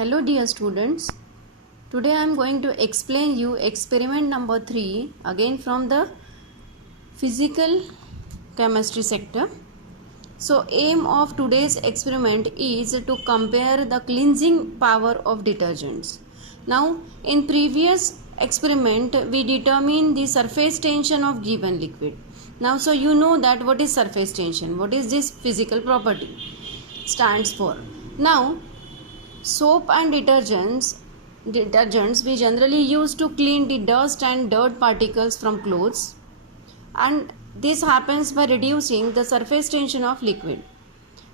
Hello dear students, today I am going to explain you experiment number 3 again from the physical chemistry sector. So aim of today's experiment is to compare the cleansing power of detergents. Now in previous experiment we determine the surface tension of given liquid. Now so you know that what is surface tension, what is this physical property stands for. Now soap and detergents we generally use to clean the dust and dirt particles from clothes, and this happens by reducing the surface tension of liquid.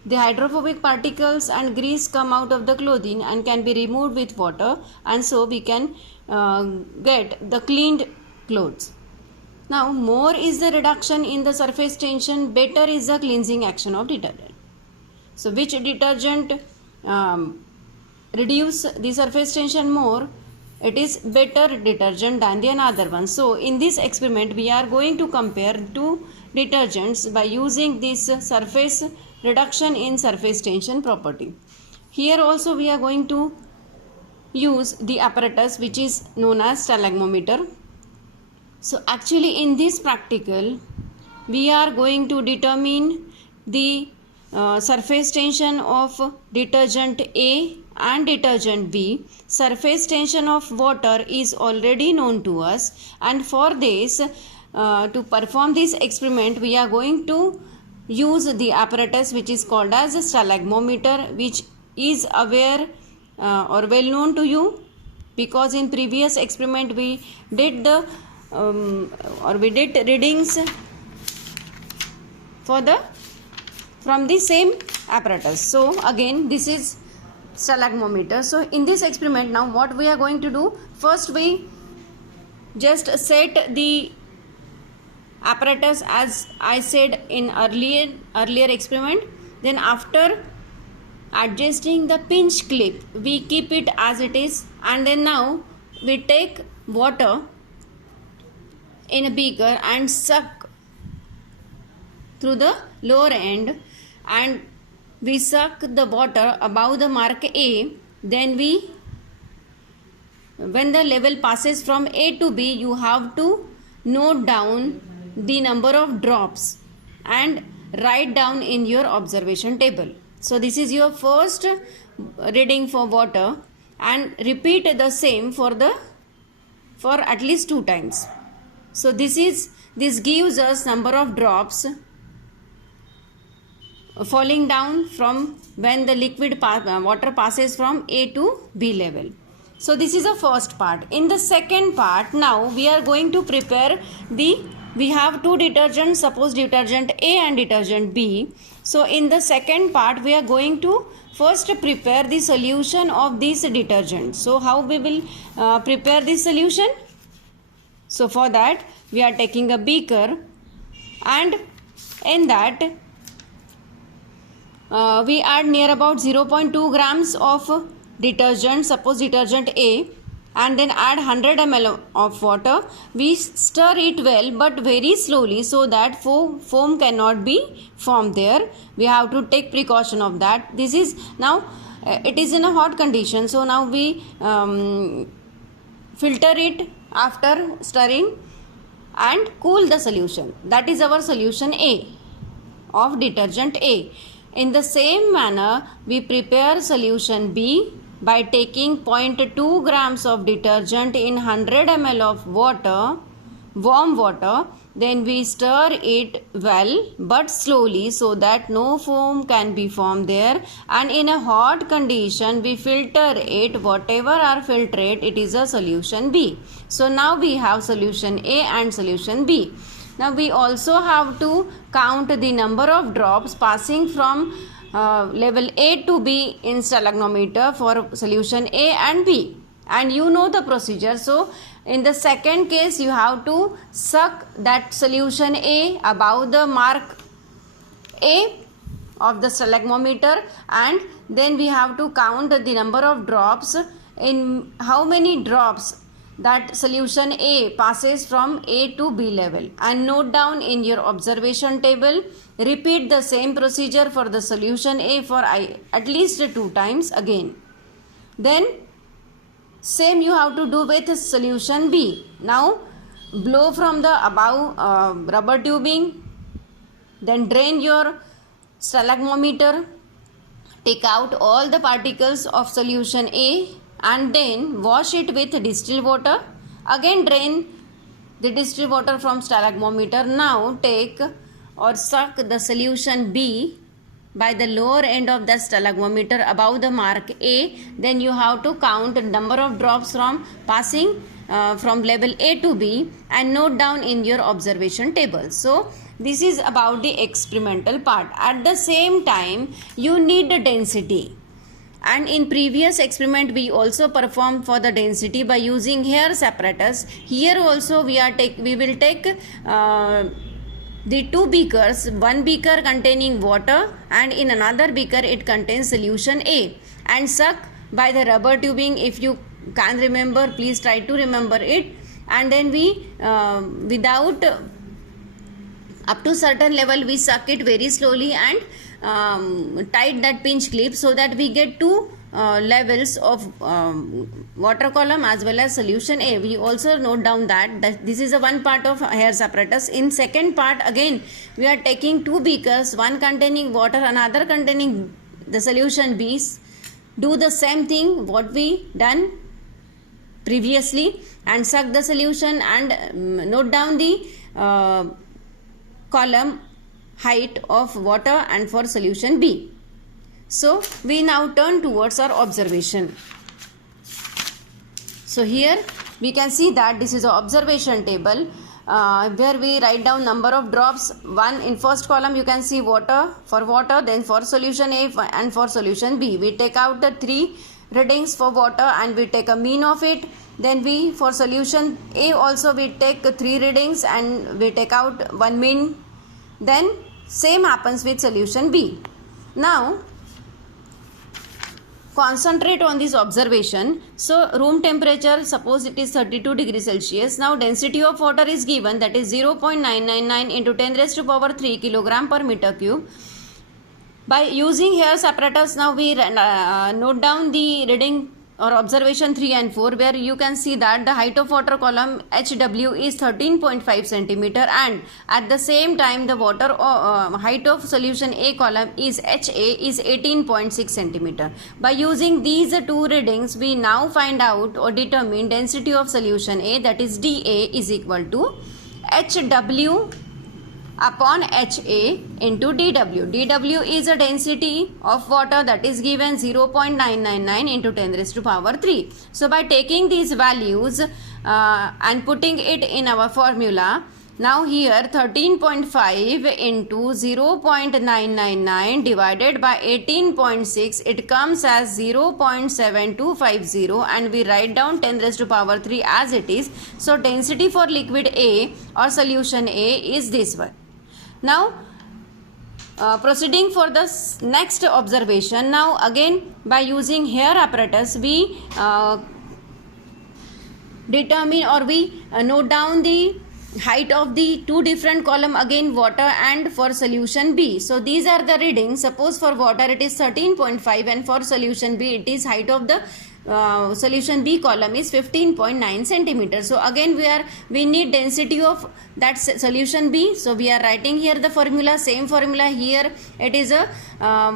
The hydrophobic particles and grease come out of the clothing and can be removed with water, and so we can get the cleaned clothes. Now more is the reduction in the surface tension, better is the cleansing action of detergent. So which detergent reduce the surface tension more? It is better detergent than the another one. So in this experiment we are going to compare two detergents by using this surface reduction in surface tension property. Here also we are going to use the apparatus which is known as stalagmometer. So actually in this practical we are going to determine the surface tension of detergent A and detergent B. Surface tension of water is already known to us, and for this to perform this experiment we are going to use the apparatus which is called as a stalagmometer, which is aware or well known to you, because in previous experiment we did the readings from the same apparatus. So again this is stalagmometer. So in this experiment now what we are going to do, first we just set the apparatus as I said in earlier experiment. Then after adjusting the pinch clip we keep it as it is, and then now we take water in a beaker and suck through the lower end, and we suck the water above the mark A. Then when the level passes from A to B, you have to note down the number of drops and write down in your observation table. So this is your first reading for water, and repeat the same for at least 2 times. So this gives us number of drops falling down from when the liquid water passes from A to B level. So this is the first part. In the second part now we are going to prepare we have two detergents, suppose detergent A and detergent B. So in the second part we are going to first prepare the solution of these detergents. So how we will prepare this solution? So for that we are taking a beaker, and in that we add near about 0.2 grams of detergent, suppose detergent A, and then add 100 ml of water. We stir it well but very slowly so that foam cannot be formed there. We have to take precaution of that. This is now it is in a hot condition, so now we filter it after stirring and cool the solution. That is our solution A of detergent A. In the same manner, we prepare solution B by taking 0.2 grams of detergent in 100 ml of water, warm water. Then we stir it well but slowly so that no foam can be formed there, and in a hot condition we filter it. Whatever our filtrate, it is a solution B. So now we have solution A and solution B. Now we also have to count the number of drops passing from level A to B in stalagmometer for solution A and B, and you know the procedure. So in the second case you have to suck that solution A above the mark A of the stalagmometer, and then we have to count the number of drops, in how many drops that solution A passes from A to B level, and note down in your observation table. Repeat the same procedure for the solution A for at least 2 times again. Then same you have to do with solution B. Now blow from the above rubber tubing, then drain your stalagmometer, take out all the particles of solution A and then wash it with distilled water. Again drain the distilled water from stalagmometer. Now take or suck the solution B by the lower end of the stalagmometer above the mark A. Then you have to count the number of drops from passing from level A to B and note down in your observation table. So this is about the experimental part. At the same time, you need the density. And in previous experiment we also performed for the density by using Hare's apparatus. Here also we will take the two beakers, one beaker containing water and in another beaker it contains solution A, and suck by the rubber tubing. If you can't remember, please try to remember it. And then we without up to certain level we suck it very slowly and tight that pinch clip so that we get two levels of water column as well as solution A. We also note down that this is a one part of Hare's apparatus. In second part again we are taking two beakers, one containing water, another containing the solution B. Do the same thing what we done previously and suck the solution and note down the column height of water and for solution B. So we now turn towards our observation. So here we can see that this is an observation table where we write down number of drops. One in first column you can see water, then for solution A and for solution B. We take out the three readings for water and we take a mean of it. Then we for solution A also we take three readings and we take out one mean. Then same happens with solution B. Now concentrate on this observation. So room temperature, suppose it is 32 degrees Celsius. Now density of water is given, that is 0.999 into 10 raised to power 3 kilogram per meter cube. By using Hare's apparatus, now we note down the reading or observation 3 and 4, where you can see that the height of water column HW is 13.5 centimeter and at the same time the water height of solution A column is HA is 18.6 centimeter. By using these two readings we now find out or determine density of solution A, that is dA is equal to HW upon HA into dW. dW is a density of water that is given 0.999 into 10 raised to power 3. So by taking these values and putting it in our formula, now here 13.5 into 0.999 divided by 18.6, it comes as 0.7250 and we write down 10 raised to power 3 as it is. So density for liquid A or solution A is this one. Now proceeding for the next observation. Now again by using Hare apparatus we determine or we note down the height of the two different column, again water and for solution B. So these are the readings. Suppose for water it is 13.5 and for solution B it is height of the solution B column is 15.9 centimeters. So again we need density of that solution B. So we are writing here the formula, same formula. Here it is a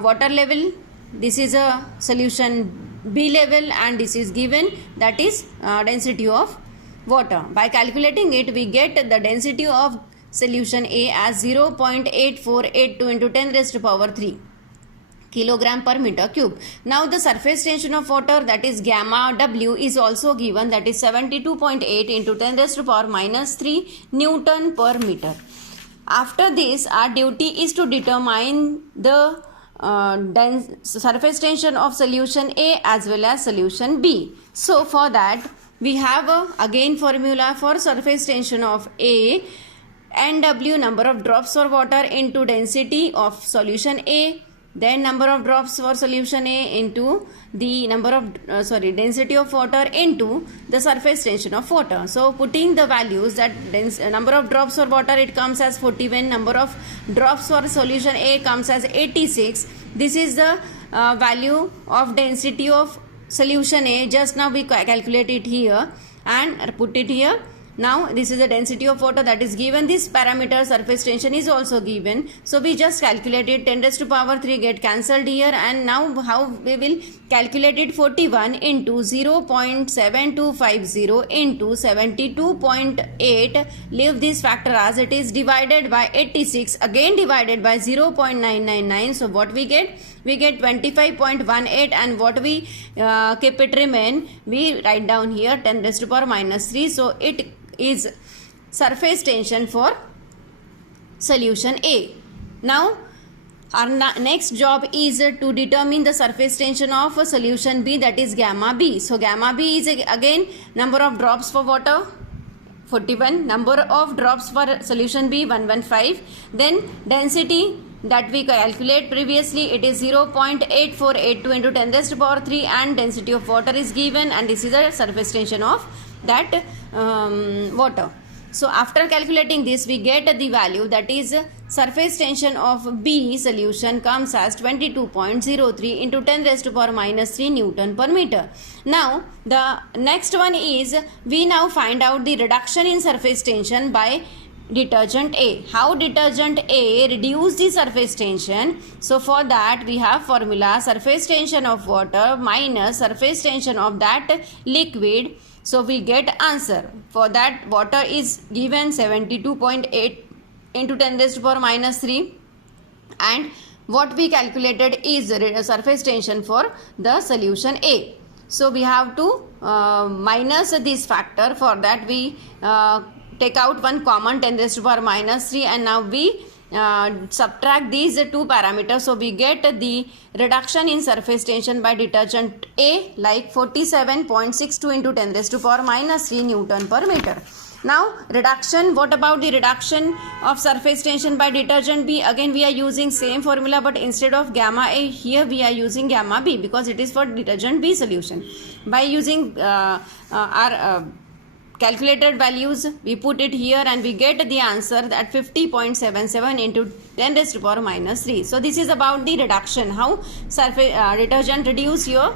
water level, this is a solution B level and this is given, that is density of water. By calculating it we get the density of solution A as 0.8482 into 10 raised to power 3 kilogram per meter cube. Now the surface tension of water, that is gamma W, is also given, that is 72.8 into 10 raised to power minus 3 Newton per meter. After this our duty is to determine the surface tension of solution A as well as solution B. So for that we have again formula for surface tension of A, NW number of drops for water into density of solution A, then number of drops for solution A into the number of density of water into the surface tension of water. So putting the values, that number of drops for water it comes as 41, number of drops for solution A comes as 86. This is the value of density of solution A, just now we calculate it here and put it here. Now this is the density of water that is given. This parameter surface tension is also given. So we just calculate it. 10 raised to power 3 get cancelled here, and now how we will calculate it? 41 into 0.7250 into 72.8. Leave this factor as it is, divided by 86, again divided by 0.999. So what we get? We get 25.18, and what we keep it remain, we write down here 10 raised to power minus 3. So it is surface tension for solution A. Now our next job is to determine the surface tension of solution B, that is gamma B. So gamma B is again number of drops for water 41, number of drops for solution B 115, then density that we calculate previously, it is 0.8482 into 10 raised to power 3, and density of water is given, and this is the surface tension of that water. So after calculating this, we get the value, that is surface tension of B solution comes as 22.03 into 10 raised to power minus 3 Newton per meter. Now the next one is, we now find out the reduction in surface tension by detergent A. How detergent A reduce the surface tension? So for that we have formula, surface tension of water minus surface tension of that liquid. So we get answer. For that, water is given 72.8 into 10 raised to power minus 3, and what we calculated is surface tension for the solution A. So we have to minus this factor. For that we take out one common 10 raised to power minus 3, and now we subtract these two parameters. So we get the reduction in surface tension by detergent A like 47.62 into 10 raised to power minus 3 Newton per meter. Now reduction, what about the reduction of surface tension by detergent B? Again we are using same formula, but instead of gamma A, here we are using gamma B because it is for detergent B solution. By using our calculated values, we put it here and we get the answer at 50.77 into 10 raised to power minus 3. So this is about the reduction, how surface detergent reduce your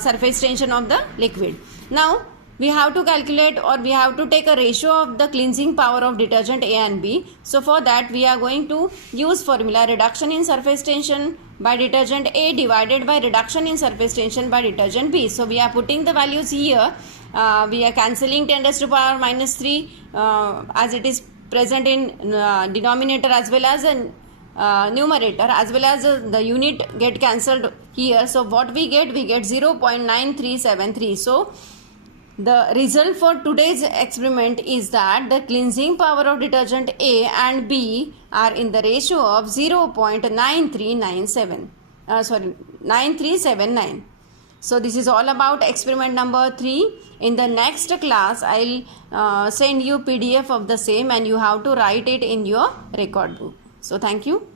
surface tension of the liquid. Now we have to calculate, or we have to take a ratio of the cleansing power of detergent A and B. So for that we are going to use formula, reduction in surface tension by detergent A divided by reduction in surface tension by detergent B. So we are putting the values here. We are cancelling 10 raised to power minus 3 as it is present in denominator as well as in numerator, as well as the unit get cancelled here. So what we get? We get 0.9373. So the result for today's experiment is that the cleansing power of detergent A and B are in the ratio of 0.9379. So this is all about experiment number 3. In the next class, I'll send you PDF of the same, and you have to write it in your record book. So thank you.